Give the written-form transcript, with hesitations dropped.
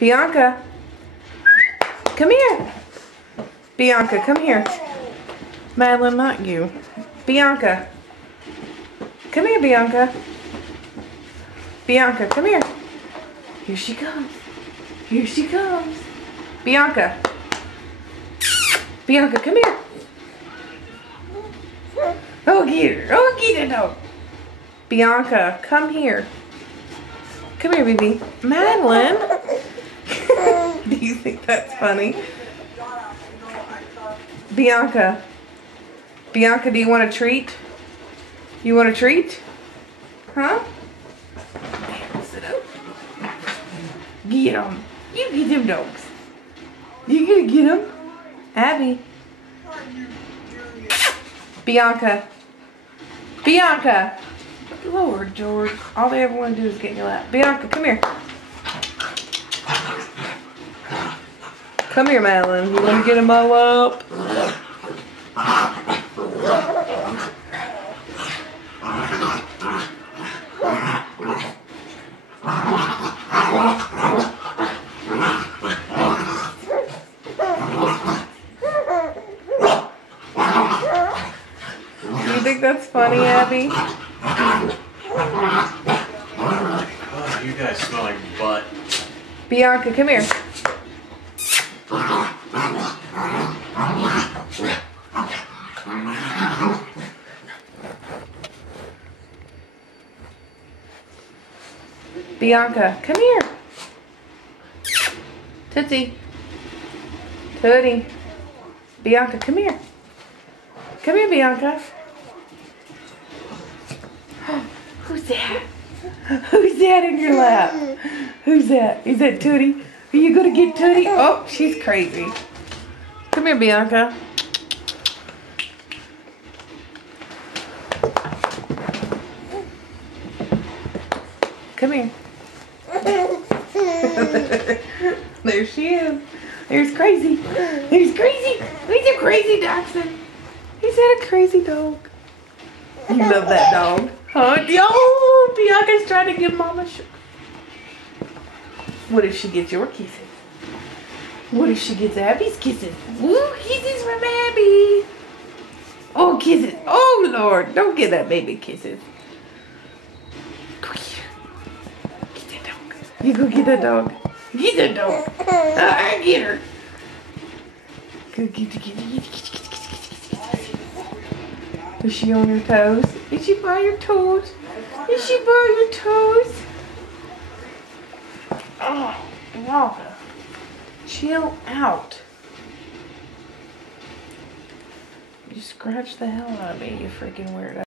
Bianca. Come here. Bianca, come here. Madeline, not you. Bianca. Come here, Bianca. Bianca, come here. Here she comes. Here she comes. Bianca. Bianca, come here. Oh, get her. Oh, get her, dog. Bianca, come here. Come here, baby. Madeline. Do you think that's funny? Bianca. Bianca, do you want a treat? You want a treat? Huh? Sit up. Get them. You get them dogs. You gonna get them? Abby. Bianca. Bianca. Lord George. All they ever want to do is get in your lap. Bianca, come here. Come here, Madeline. You want to get him all up? Do you think that's funny, Abby? Oh, you guys smell like butt. Bianca, come here. Bianca, come here. Tootsie. Tootie. Bianca, come here. Come here, Bianca. Who's that? Who's that in your lap? Who's that? Is that Tootie? Are you gonna get Tootie? Oh, she's crazy. Come here, Bianca. Come here. There she is. There's Crazy. There's Crazy. He's a crazy dachshund. He's a crazy dog. You love that dog. Huh? Oh, Bianca's trying to give Mama sugar. What if she gets your kisses? What if she gets Abby's kisses? Woo, kisses from Abby. Oh, kisses. Oh, Lord. Don't give that baby kisses. Come here. Get that dog. You go get that dog. Get that dog. Get her. Go get it. Is she on your toes? Is she by your toes? Is she by your toes? Oh, Bianca. Chill out. You scratched the hell out of me, you freaking weirdo.